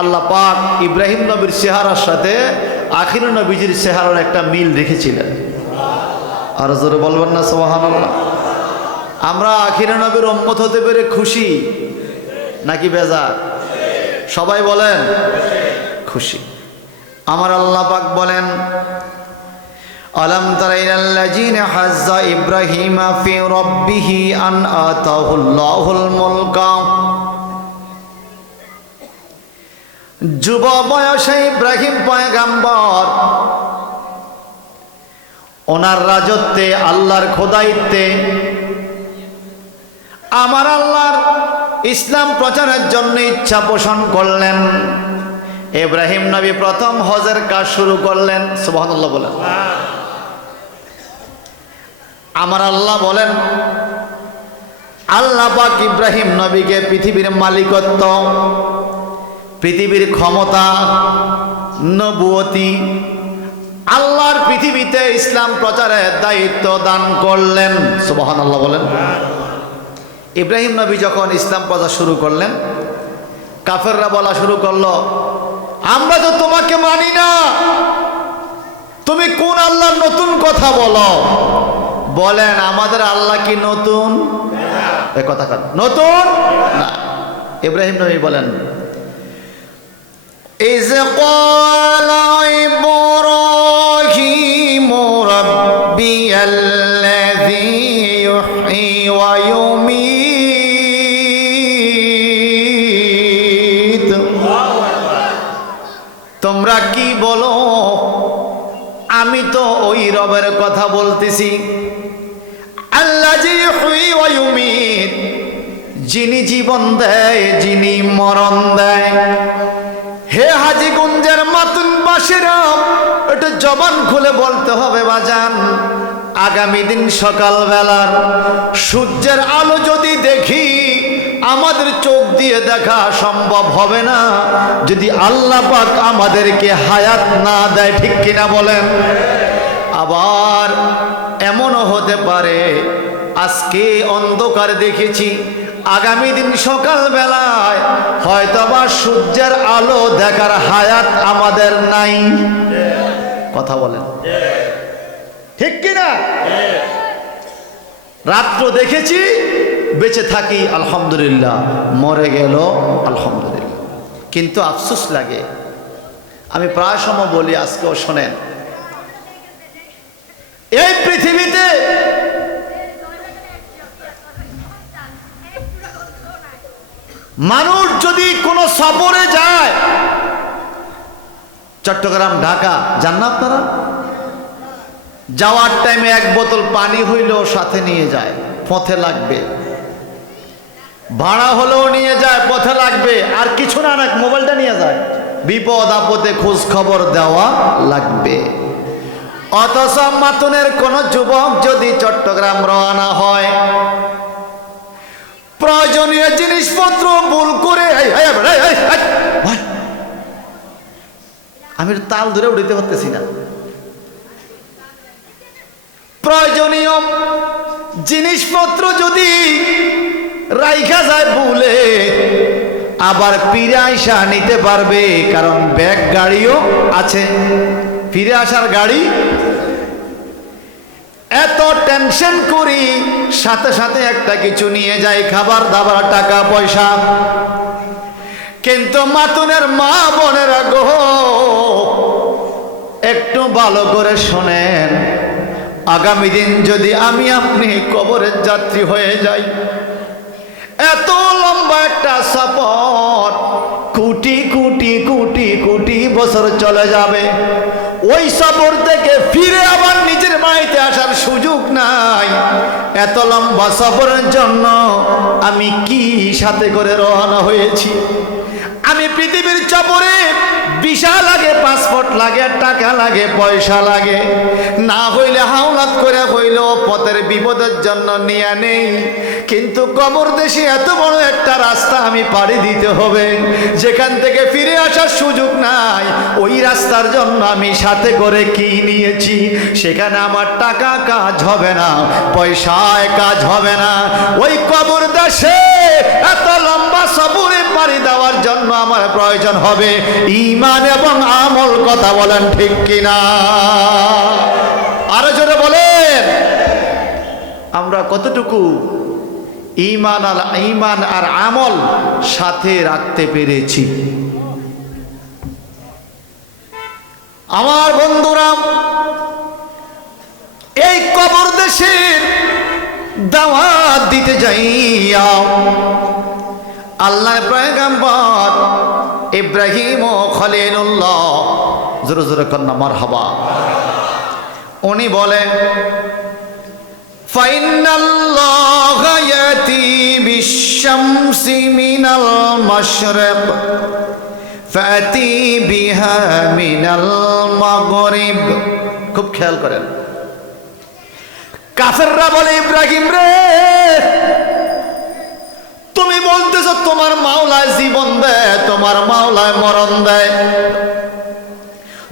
আল্লাহ পাক ইব্রাহিম নবীর চেহারার সাথে আখির নবীজির চেহারার একটা মিল রেখেছিলেন আর জোরে বলবেন না সোহান আল্লাহ আমরা আখির নবীর অম্মত হতে পেরে খুশি নাকি বেজা সবাই বলেন, খুশি। আমার আল্লাহ পাক বলেন, আলম ইব্রাহিমা আন আতাহুল্লাহুল মুলকা? যুব বয়সে ইব্রাহিম পয়গাম্বর। ওনার রাজত্বে, আল্লাহর খোদাইত্বে আমার আল্লাহর ইসলাম প্রচারের জন্য ইচ্ছা পোষণ করলেন। ইব্রাহিম নবী প্রথম হজের কাজ শুরু করলেন, সুবহানাল্লাহ বলেন। আমার আল্লাহ বলেন, আল্লাহ পাক ইব্রাহিম নবীকে পৃথিবীর মালিকত্ব পৃথিবীর ক্ষমতা, নবুয়তি, আল্লাহর পৃথিবীতে ইসলাম প্রচারের দায়িত্ব দান করলেন। সুবহান আল্লাহ বলেন। ইব্রাহিম নবী যখন ইসলাম প্রচার শুরু করলেন, কাফেররা বলা শুরু করল, আমরা তো তোমাকে মানি না। তুমি কোন আল্লাহর নতুন কথা বলো? বলেন, আমাদের আল্লাহ কি নতুন? কথা নতুন? না। ইব্রাহিম নবী বলেন إذ قال إبراهيم ربي الذي يحيي ويميت তোমরা কি বলো আমি তো ওই রবের কথা বলতেছি আল্লাহ জি হুই ওয়ুমিত যিনি জীবন দেয় যিনি মরণ দেয় হে হাজিগুঞ্জের মাতুন বাসেরা একটু জবান খুলে বলতে হবে বাজান। আগামী দিন সকালবেলার সূর্যের আলো যদি দেখি, আমাদের চোখ দিয়ে দেখা সম্ভব হবে না। যদি আল্লাহ পাক আমাদেরকে হায়াত না দেয়, ঠিক কিনা বলেন? আবার এমনও হতে পারে, আজকে অন্ধকার দেখেছি আগামী দিন সকালবেলায় হয়তোবা সূর্যের আলো দেখার হায়াত আমাদের নাই। কথা বলেন। ঠিক কিনা? রাত্র দেখেছি, বেঁচে থাকি, আলহামদুলিল্লাহ। মরে গেল, আলহামদুলিল্লাহ। কিন্তু আফসোস লাগে। আমি প্রায় সময় বলি, আজকেও শোনেন। এই পৃথিবীতে মানুষ যদি কোনো সফরে যায়, চট্টগ্রাম, ঢাকা, যান না আপনারা? যাওয়ার টাইমে এক বোতল পানি হইলেও সাথে নিয়ে যায়, পথে লাগবে। ভাড়া হলেও নিয়ে যায়, পথে লাগবে। আর কিছু না না, মোবাইলটা নিয়ে যায়। বিপদ আপদে খোঁজ খবর দেওয়া লাগবে। অথচ মাতুনের কোন যুবক যদি চট্টগ্রাম রওনা হয় প্রয়োজনীয় জিনিসপত্র ভুল করে। আমি তাল ধরে উঠিতে পারতেছি না প্রয়োজনীয় জিনিসপত্র যদি রাইখা যায় ভুলে, আবার ফিরে আইসা নিতে পারবে, কারণ ব্যাগ গাড়িও আছে ফিরে আসার গাড়ি এত টেনশন করি, সাথে সাথে একটা কিছু নিয়ে যাই, খাবার দাবার, টাকা, পয়সা। কিন্তু মাতুনের মা বোনেরা গো, একটু ভালো করে শোনেন, আগামী দিন যদি আমি আপনি কবরের যাত্রী হয়ে যাই। এত লম্বা একটা সফর, কোটি কোটি কোটি কোটি বছর চলে যাবে। ওই সফর থেকে ফিরে আবার নিজের বাড়িতে আসার সুযোগ নাই। এত লম্বা সফরের জন্য আমি কি সাথে করে রওনা হয়েছি? আমি পৃথিবীর চপরে ভিসা লাগে পাসপোর্ট লাগে, টাকা লাগে, পয়সা লাগে। না হইলে হাওলাত করে হইলেও পথের বিপদের জন্য নিয়ে নেই। কিন্তু কবর দেশে এত বড় একটা রাস্তা আমি পাড়ি দিতে হবে। যেখান থেকে ফিরে আসার সুযোগ নাই, ওই রাস্তার জন্য আমি সাথে করে কি নিয়েছি? সেখানে আমার টাকা কাজ হবে না, পয়সায় কাজ হবে না। ওই কবর দেশে এত লম্বা সবুরে পাড়ি দেওয়ার জন্য আমার প্রয়োজন হবে। ইমান এবং আমল কথা বলেন ঠিক কিনা? আরও জোরে বলেন। আমরা কতটুকু ইমান আল ইমান আর আমল সাথে রাখতে পেরেছি? আমার বন্ধুরা, এই কবর দেশের দাওয়াত দিতে যাইয়া আল্লাহ পয়গাম্বর ইব্রাহিম ও খলিনুল্লাহ জোরে জোরে কন্যা মার হবা উনি বলেন খুব খেয়াল করেন। কাফেররা বলে, ইব্রাহিম রে তুমি বলতেছো, তোমার মাওলায় জীবন দেয়, তোমার মাওলায় মরণ দেয়।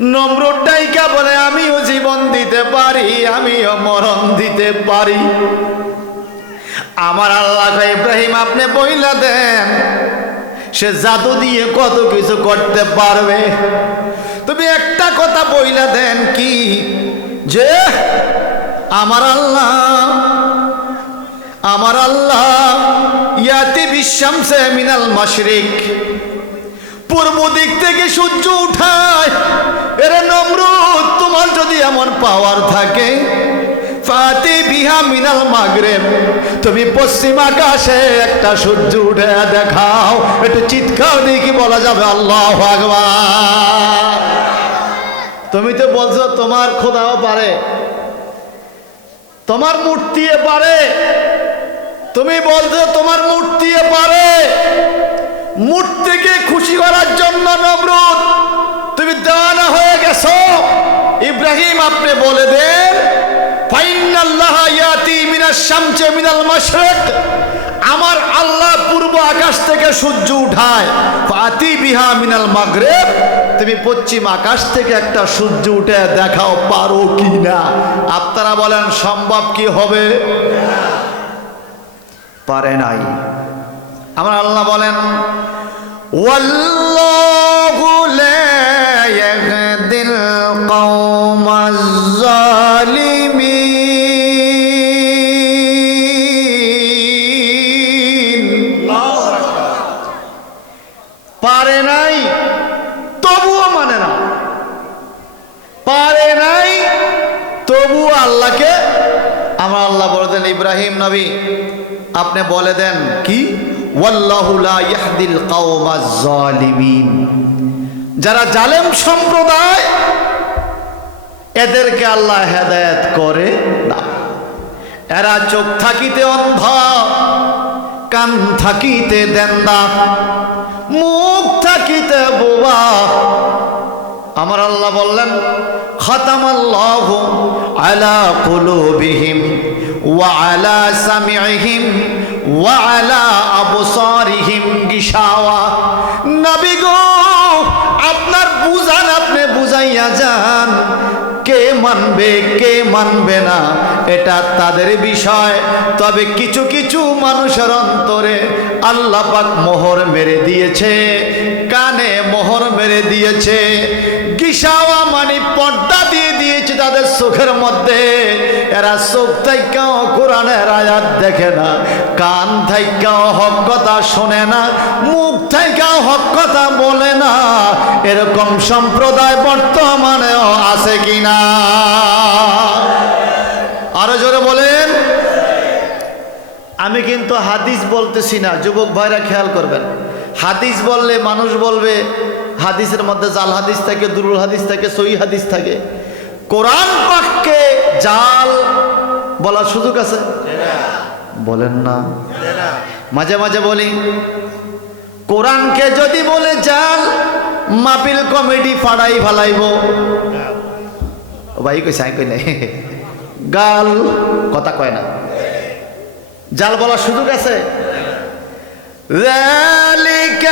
নম্রর বলে, আমিও জীবন দিতে পারি, আমিও মরণ দিতে পারি। আমার আল্লাহ ইব্রাহিম, আপনি বইলা দেন, সে জাদু দিয়ে কত কিছু করতে পারবে। তুমি একটা কথা বইলা দেন কি? যে, আমার আল্লাহ আমার আল্লাহ ইয়াতি বিশ্বামসে মিনাল মাশরিক। পূর্ব দিক থেকে সূর্য উঠায়, এরে নমরুদ, তোমার যদি এমন পাওয়ার থাকে বিহা মিনাল তুমি পশ্চিম আকাশে একটা সূর্য উঠে দেখাও। একটু চিৎকার দিয়ে কি বলা যাবে? আল্লাহ ভগবান তুমি তো বলছো তোমার খোদাও পারে, তোমার মূর্তি পারে। তুমি বলছো তোমার মূর্তি পারে। মূর্তিকে খুশি করার জন্য নবরুদ তুমি দেওয়ানা হয়ে গেছো। ইব্রাহিম, আপনি বলে দেন আমার আল্লাহ পূর্ব আকাশ থেকে সূর্য উঠায়, ফাতি বিহা মিনাল মাগরিব। তুমি পশ্চিম আকাশ থেকে একটা সূর্য উঠে দেখাও পারো কি না আপনারা বলেন, সম্ভব কি হবে? পারে নাই। আমার আল্লাহ বলেন দিল লা আপনি বলে দেন, কি? যারা জালেম সম্প্রদায়, এদেরকে আল্লাহ হেদায়েত করে না। এরা চোখ থাকিতে অন্ধ, কান থাকিতে দেন্দা, মুখ থাকিতে বোবা। আমার আল্লাহ বললেন, খতামাল্লাহু আলা কুলুবিহিম। সামিইহিম, ওয়া আলা আবসারিহিম গিশাওয়া। নবী গো, আপনার বুঝান আপনি বুঝাইয়া যান। কে মানবে কে মানবে না, এটা তাদের বিষয়। তবে কিছু কিছু মানুষের অন্তরে আল্লাহ পাক মোহর মেরে দিয়েছে, কানে মোহর মেরে দিয়েছে। গিসাওয়া মানে পর্দা তাদের চোখের মধ্যে, এরা চোখ থাইকাও কোরআনের আয়াত দেখে না, কান থাইকাও হক কথা শোনে না, মুখ থাইকাও হক কথা বলে না। এরকম সম্প্রদায় বর্তমানেও আছে কিনা আরও জোরে বলেন। আমি কিন্তু হাদিস বলতেছি না, যুবক ভাইরা খেয়াল করবেন। হাদিস বললে মানুষ বলবে, হাদিসের মধ্যে জাল হাদিস থাকে, দুরুল হাদিস থাকে সই হাদিস থাকে। কোরআন পাককে জাল বলার সুযোগ আছে বলেন না মাঝে মাঝে বলি কোরআনকে যদি বলে জাল মাপিল কমিটি ফাড়াই ফালাইব ও ভাই কইছে আমি কই নাই গাল কথা কয় না জাল বলার সুযোগ আছে ذلك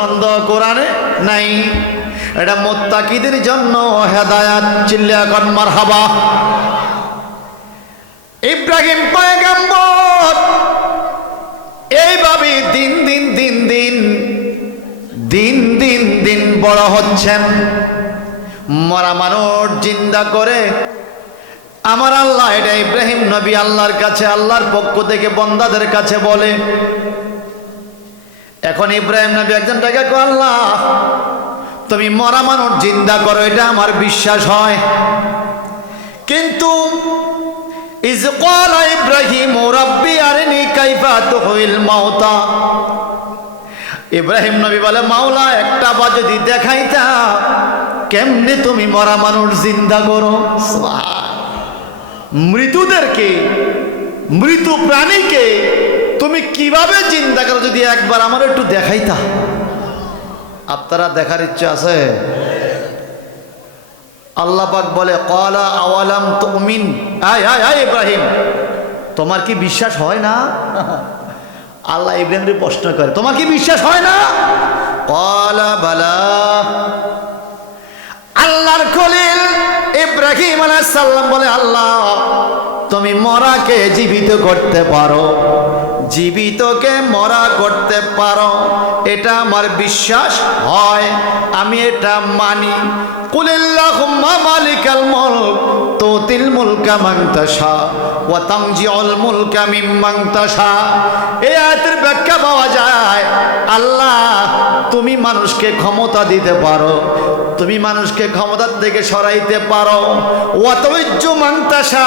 সন্দেহ কোরআনে নাই। এটা মোত্তাকিদের জন্য হেদায়াত চিল্লিয়া কন মারহাবা। ইব্রাহিম পয়গম্বর এইভাবে দিন দিন দিন দিন দিন দিন দিন বড় হচ্ছেন। মরা মানুষ জিন্দা করে আমার আল্লাহ এটা ইব্রাহিম নবী আল্লাহর কাছে, আল্লাহর পক্ষ থেকে বন্দাদের কাছে বলে এখন ইব্রাহিম নবী একজন টাকা কো আল্লাহ, তুমি মরা মানুষ, জিন্দা করো, এটা আমার বিশ্বাস হয়। কিন্তু ইব্রাহিম তুহিল মাউতা। ইব্রাহিম নবী বলে, মাওলা, একটা বা যদি দেখাইতা, কেমনে তুমি মরা মানুষ, জিন্দা করো। মৃতদেরকে মৃত প্রাণীকে তুমি কীভাবে চিন্তা করো যদি একবার আমার একটু দেখাইতা? আপনারা দেখার ইচ্ছা আছে? আল্লাহ পাক বলে কলা আওয়ালাম তুমিন? আয় আয় আয় ইব্রাহিম। তোমার কি বিশ্বাস হয় না? আল্লাহ ইব্রাহিমকে প্রশ্ন করে, তোমার কি বিশ্বাস হয় না? কলা বালা। আল্লাহর খলিল ইব্রাহিম আলাইহিস সালাম বলে, আল্লাহ, তুমি মরাকে জীবিত করতে পারো। জীবিতকে মরা করতে পারো। এটা আমার বিশ্বাস হয় আমি এটা মানি। কুলিল্লাহ মালিকাল মুলক তুতিল মুলকা তাশা ওয়া তানজিউল মুলকা মিম্মান তাশা। এই আয়াতের ব্যাখ্যা পাওয়া যায়, আল্লাহ, তুমি মানুষকে ক্ষমতা দিতে পারো, তুমি মানুষকে ক্ষমতার থেকে সরাইতে পারো। অত ইজ্জ মাংতাসা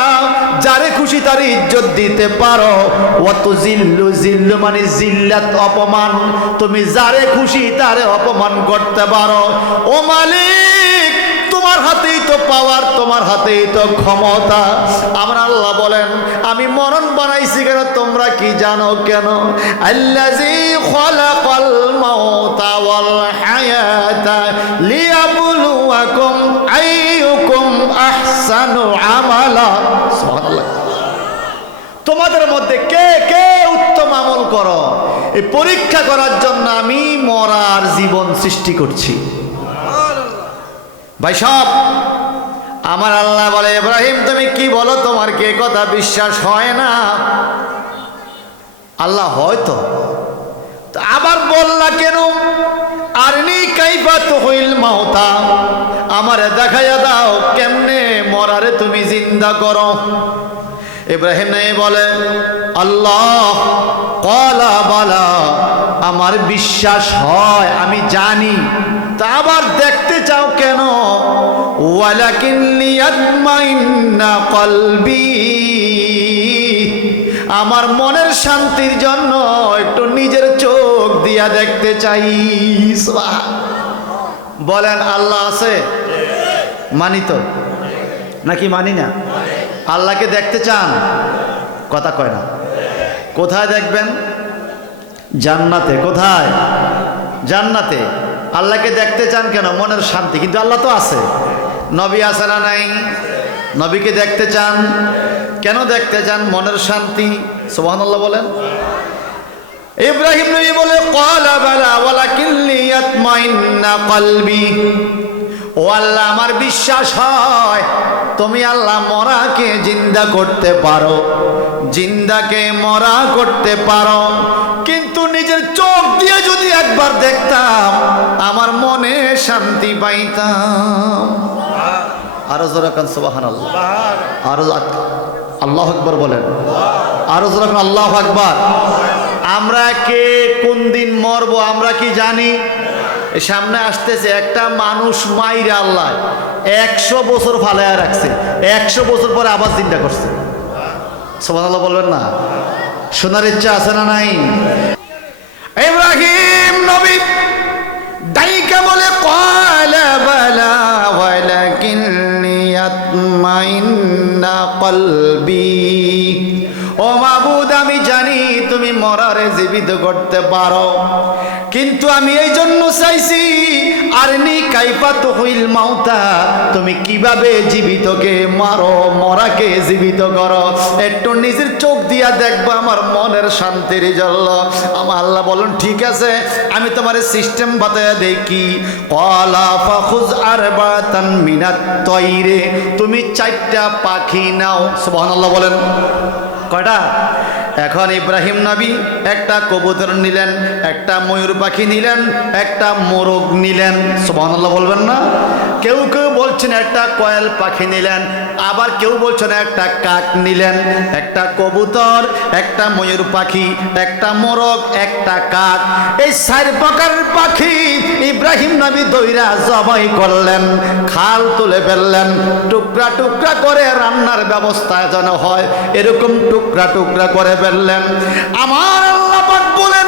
যারে খুশি তার ইজ্জত দিতে পারো। অত জিল্লু জিল্লু মানে জিল্লাত, অপমান। তুমি যারে খুশি তারে অপমান করতে পারো। ও মালিক তোমার হাতেই তো পাওয়ার তোমার হাতেই তো ক্ষমতা। আমার আল্লাহ বলেন, আমি মরণ বানাইছি কেন? তোমরা কি জানো কেন? তোমাদের মধ্যে কে কে উত্তম আমল করো? এই পরীক্ষা করার জন্য আমি মরার জীবন সৃষ্টি করছি। ভাই, সব। আমার আল্লাহ বলে, ইব্রাহিম, তুমি কি বলো? তোমার কে কথা বিশ্বাস হয় না? আল্লাহ হয়তো আবার বললা কেন? আরনি কাইফা তো হইল মাহতা আমারে দেখাইয়া দাও, কেমনে মরারে তুমি জিন্দা করো? ইব্রাহিম নাই বলে, আল্লাহ, কলা বালা, আমার বিশ্বাস হয়, আমি জানি। তা আবার দেখতে চাও কেন? কলবি। আমার মনের শান্তির জন্য একটু নিজের চোখ দিয়া দেখতে চাই। বলেন, আল্লাহ আছে? মানি তো। নাকি মানি না? আল্লাহকে দেখতে চান? কথা কয় না। কোথায় দেখবেন? জান্নাতে। কোথায়? জান্নাতে। আল্লাহকে দেখতে চান কেন? মনের শান্তি। কিন্তু আল্লাহ তো আছে। নবী আছে না নাই? নবীকে দেখতে চান? কেন দেখতে চান? মনের শান্তি? সোহান আল্লাহ বলেন। ইব্রাহিম নবী বলে, ক্বালা বালা ওয়ালাকিন লিয়াতমাইন্না কলবি। ও আল্লাহ, আমার বিশ্বাস হয়, তুমি আল্লাহ মরাকে জিন্দা করতে পারো। জিন্দাকে মরা করতে পারো। কিন্তু নিজের চোখ দিয়ে যদি একবার দেখতাম আমার মনে শান্তি পাইতাম। আরও সুবাহান আল্লাহ আরও আল্লাহ আকবর। বলেন। আরও জোরে আল্লাহ আকবর। আমরা কে কোন দিন মরবো আমরা কি জানি? সামনে আসতেছে একটা মানুষ মাইরা আল্লাহ। একশো বছর ফালাইয়া রাখছে। একশো বছর পরে আবার চিন্তা করছে। সোমানাল্লাহ বলবেন না? শোনার ইচ্ছা আছে না নাই? ইব্রাহিম নবী ডাইকা বলে কয়লা বালা কলবি। ও মাবুদ, আমি জানি তুমি মরারে জীবিত করতে পারো। কিন্তু আমি এই জন্য চাইছি আর নি কাইফা তো হইল মাউতা, তুমি কীভাবে জীবিতকে মারো, মরাকে জীবিত করো? একটু নিজের চোখ দিয়া দেখব আমার মনের শান্তির জন্য। আমার আল্লাহ বলুন, ঠিক আছে, আমি তোমার সিস্টেম বাতায় দেখি। কলা ফাখুজ আর বাতান মিনাত তৈরে, তুমি চারটা পাখি নাও। সুবহানাল্লাহ বলেন। কয়টা? এখন ইব্রাহিম নবী একটা কবুতর নিলেন, একটা ময়ূর পাখি নিলেন, একটা মোরগ নিলেন। সুবহানাল্লাহ বলবেন না? কেউ কেউ বলছেন, একটা কয়েল পাখি নিলেন। আবার কেউ বলছেন, একটা কাক নিলেন। একটা কবুতর, একটা ময়ূর পাখি, একটা মোরগ, একটা কাক। এই চার প্রকারের পাখি ইব্রাহিম নবী দইরা জবাই করলেন, খাল তুলে ফেললেন। টুকরা টুকরা করে রান্নার ব্যবস্থা যেন হয়, এরকম টুকরা টুকরা করে ফেললেন। আমার আল্লাহ বলেন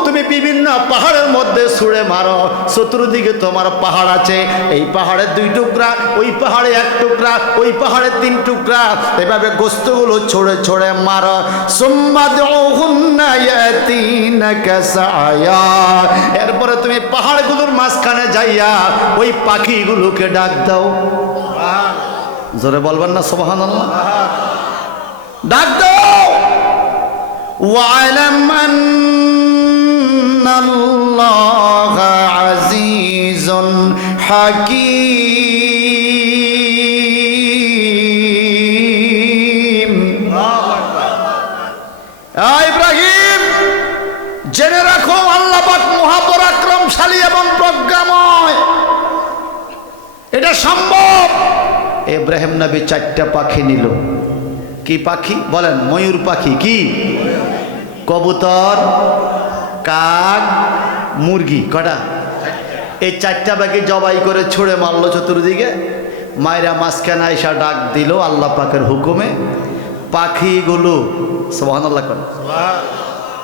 তুমি বিভিন্ন পাহাড়ের মধ্যে ছুঁড়ে মারো। চতুর্দিকে তোমার পাহাড় আছে। এই পাহাড়ে দুই টুকরা, ওই পাহাড়ে এক টুকরা, ওই পাহাড়ে তিন টুকরা। এভাবে গোস্তগুলো ছড়ে ছড়ে মারো। এরপরে তুমি পাহাড়গুলোর মাঝখানে যাইয়া ওই পাখিগুলোকে ডাক দাও। জোরে বলবেন না সোহান ডাক দাও। ওয়ালাম الله عزيز حكيم আ, ইব্রাহিম জেনে রাখো আল্লাহ পাক মহাপরাক্রমশালী এবং প্রজ্ঞাময় এটা সম্ভব ইব্রাহিম নবী চারটা পাখি নিল কি পাখি বলেন ময়ূর পাখি কি কবুতর কাক, মুরগি, কটা? এই চারটা পাখি জবাই করে ছুঁড়ে মারলো চতুর্দিকে। মায়েরা মাঝখানে আইসা ডাক দিল আল্লাহ পাকের হুকুমে। পাখিগুলো সোহান আল্লাহ করে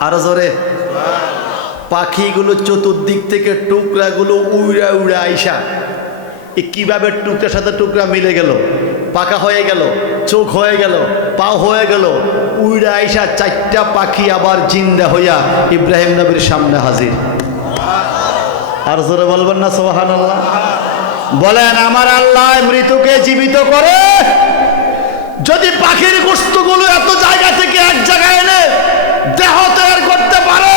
আরও জোরে। পাখিগুলো চতুর্দিক থেকে টুকরাগুলো উড়া উড়া আইসা। এ কীভাবে টুকরার সাথে টুকরা মিলে গেল? পাকা হয়ে গেল, চোখ হয়ে গেল পা হয়ে গেল। উড়া আইসা চারটা পাখি আবার জিন্দা হইয়া ইব্রাহিম নবীর সামনে হাজির। আর জোরে বলবেন না সোহান আল্লাহ বলেন, আমার আল্লাহ মৃতকে জীবিত করে। যদি পাখির গোস্তগুলো এত জায়গা থেকে এক জায়গায় এনে দেহ তৈরি করতে পারে,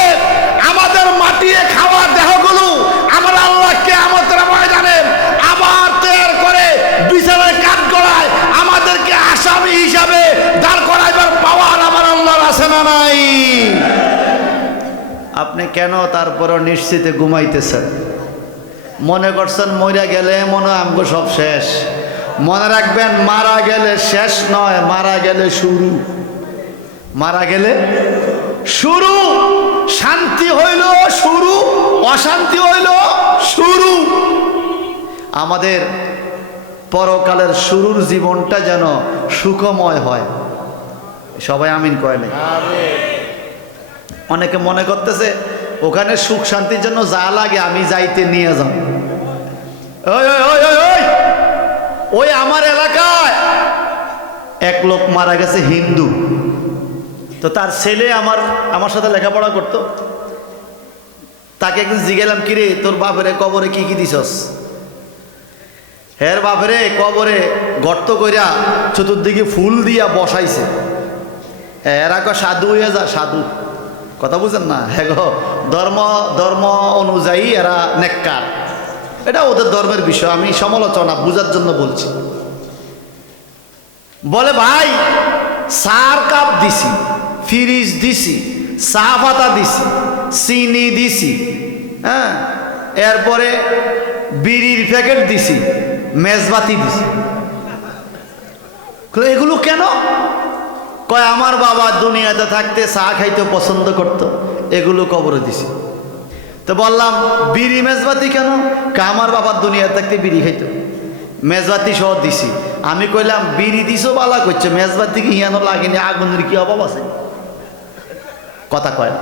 আমাদের মাটিয়ে খাওয়া দেহগুলো আমার আল্লাহকে আমাদের ময়দানে আবার তৈরি করে বিচারের কাঠ করায় আমাদেরকে আসামি হিসাবে দাঁড় করাইবার পাওয়ার আমার আল্লাহর আছে না নাই? আপনি কেন তারপরও নিশ্চিতে ঘুমাইতেছেন? মনে করছেন মরে গেলে মনে আমগো সব শেষ। মনে রাখবেন, মারা গেলে শেষ নয়, মারা গেলে শুরু। মারা গেলে শুরু, শান্তি হইল শুরু, অশান্তি হইল শুরু। আমাদের পরকালের শুরুর জীবনটা যেন সুখময় হয়। সবাই আমিন কয় নাই? অনেকে মনে করতেছে, ওখানে সুখ শান্তির জন্য যা লাগে আমি যাইতে নিয়ে যাব ওই ওই আমার এলাকায় এক লোক মারা গেছে হিন্দু। তো তার ছেলে আমার আমার সাথে লেখাপড়া করতো। তাকে একদিন জিগেলাম কিরে, তোর বাপরে কবরে কি কি দিছস? হের বাপরে কবরে গর্ত কইরা চতুর্দিকে ফুল দিয়া বসাইছে। এরা ক সাধু হয়ে যা, সাধু। কথা বুঝেন না? হ্যাঁ ধর্ম ধর্ম অনুযায়ী এরা নেককার। এটা ওদের ধর্মের বিষয়, আমি সমালোচনা, বুঝার জন্য বলছি। বলে, ভাই, সার কাপ দিছি, ফ্রিজ দিছি, চা পাতা দিছি, চিনি দিছি হ্যাঁ? এরপরে বিড়ির প্যাকেট দিছি মেজবাতি দিছি। এগুলো কেন? কয়, আমার বাবা দুনিয়াতে থাকতে চা খাইতে পছন্দ করত, এগুলো কবরে দিছি। তো বললাম, বিড়ি মেজবাতি কেন? আমার বাবার দুনিয়া থাকতে বিড়ি খাইতো। মেজবাতি সহ দিছি। আমি কইলাম, বিড়ি দিছো বালা করছে মেজবাতি কি ইয়ানো লাগেনি, আগুনের কি অভাব আছে? কথা কয়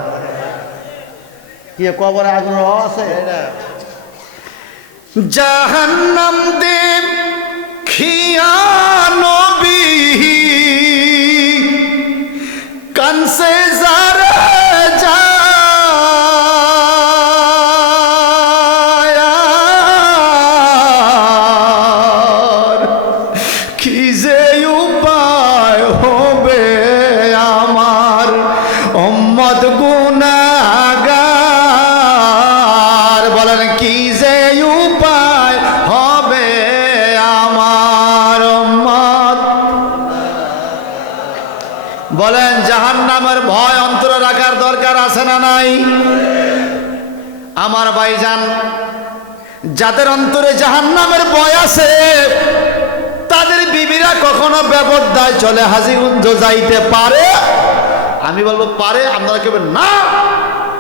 কি কবরে আগুন রওয়া আছে? জাহান্নাম দেব খিয়া নবী। কানসে যায় কি যে উপায় হবে আমার? উম্মত গুনাগার ভাইজান যাদের অন্তরে জাহান্নামের ভয় আছে, তাদের বিবিরা কখনো ব্যবধায় চলে। হাজিগঞ্জ যাইতে পারে? আমি বলব পারে, আপনারা কেবেন না,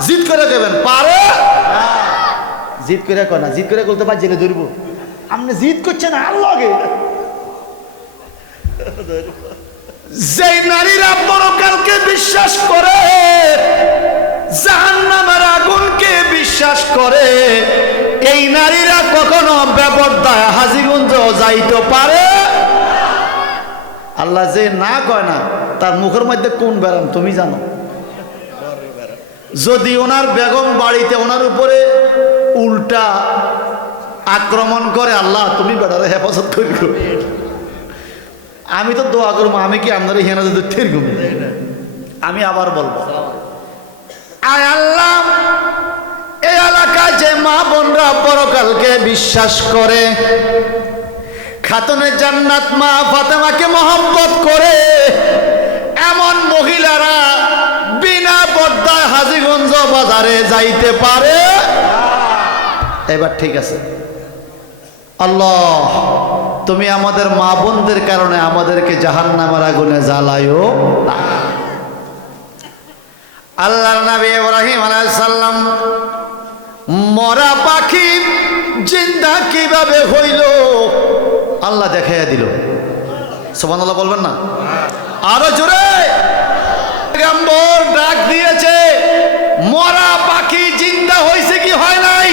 জিদ করে কেবেন, পারে? জিদ করে কয় না, জিদ করে বলতে পার জেলে ধরবো। আপনি জিদ করছেন আর লগে? যেই নারীরা পরকালকে বিশ্বাস করে জাহান্নামের আগুনকে বিশ্বাস করে, এই নারীরা কখনো ব্যবধায় হাজিগঞ্জ যাইতে পারে? আল্লাহ যে না কয় না, তার মুখের মধ্যে কোন বেড়ান, তুমি জানো? যদি ওনার বেগম বাড়িতে ওনার উপরে উল্টা আক্রমণ করে, আল্লাহ, তুমি বেড়ারে হেফাজত করি আমি তো দোয়া করব, আমি কি আপনার হেনা যদি ঠিক আমি আবার বলব। আয় আল্লাহ এই এলাকায় যে মা বোনরা পরকালকে বিশ্বাস করে খাতুনের জান্নাত মা ফাতেমাকে মহব্বত করে, এমন মহিলারা বিনা পর্দায় হাজিগঞ্জ বাজারে যাইতে পারে? এবার ঠিক আছে। আল্লাহ, তুমি আমাদের মা বোনদের কারণে আমাদেরকে জাহান নামার আগুনে জ্বালায়ও না। আল্লাহর নবী ইব্রাহিম আলাইসাল্লাম মরা পাখি জিন্দা কীভাবে হইল? আল্লাহ দেখাইয়া দিল। সোমান আল্লাহ বলবেন না? আরও জোরে। ডাক দিয়েছে, মরা পাখি জিন্দা হয়েছে কি হয় নাই?